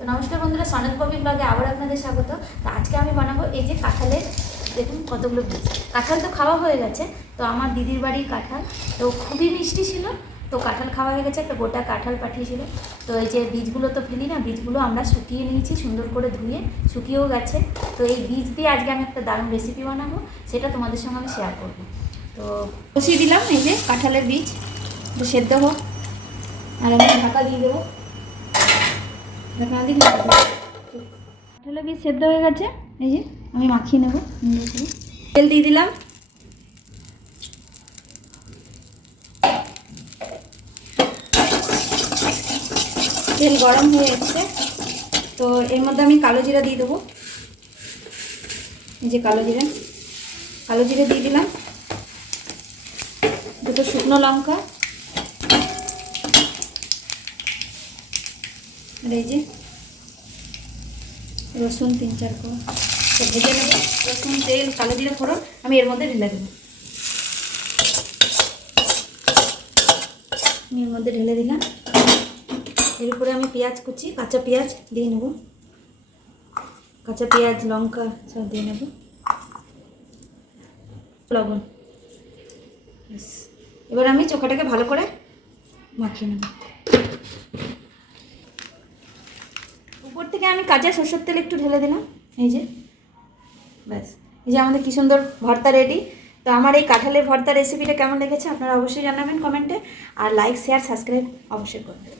তো নমস্কার বন্ধুরা, সনক ববি ব্লগে আবার আপনাদের স্বাগত। তো আজকে আমি বানাবো এই যে কাঁঠালের, দেখুন কতগুলো বীজ। কাঁঠাল তো খাওয়া হয়ে গেছে, তো আমার দিদির বাড়ির কাঁঠাল তো খুবই মিষ্টি ছিল। তো কাঁঠাল খাওয়া হয়ে গেছে, একটা গোটা কাঁঠাল পাঠিয়েছিল। তো এই যে বীজগুলো তো ফেলি না, বীজগুলো আমরা শুকিয়ে নিয়েছি, সুন্দর করে ধুয়ে শুকিয়েও গেছে। তো এই বীজ দিয়ে আজকে আমি একটা দারুণ রেসিপি বানাবো, সেটা তোমাদের সঙ্গে আমি শেয়ার করবো। তো বসিয়ে দিলাম এই যে কাঁঠালের বীজ, তো সেদ্ধ হোক, আর আমি ঢাকা দিয়ে দেবো। কাঁঠালের বীজ সেদ্ধ হয়ে গেছে, এই যে আমি মাখিয়ে নেবো। তেল দিয়ে দিলাম, তেল গরম হয়ে এসছে। তো এর মধ্যে আমি কালো জিরা দিয়ে দেবো। এই যে কালো জিরা দিয়ে দিলাম, দুটো শুকনো লঙ্কা, আর এই যে রসুন 3-4 কোয়া। তো ভেজে নেবো, রসুন, তেল, কালো জিরা ফোড়ন আমি এর মধ্যে ঢেলে দেবো। আমি এর মধ্যে ঢেলে দিলাম। এর উপরে আমি পেঁয়াজ কুচি, কাঁচা পেঁয়াজ দিয়ে নেব, কাঁচা পেঁয়াজ, লঙ্কা সব দিয়ে নেব, লবণ। এবার আমি চোখাটাকে ভালো করে মাখিয়ে নেব। উপর থেকে আমি কাঁচা সরষের তেল একটু ঢেলে দিলাম, এই যে ব্যাস। এই যে আমাদের কী সুন্দর ভর্তা রেডি। তো আমার এই কাঁঠালের ভর্তা রেসিপিটা কেমন লেগেছে আপনারা অবশ্যই জানাবেন কমেন্টে, আর লাইক, শেয়ার, সাবস্ক্রাইব অবশ্যই করবেন।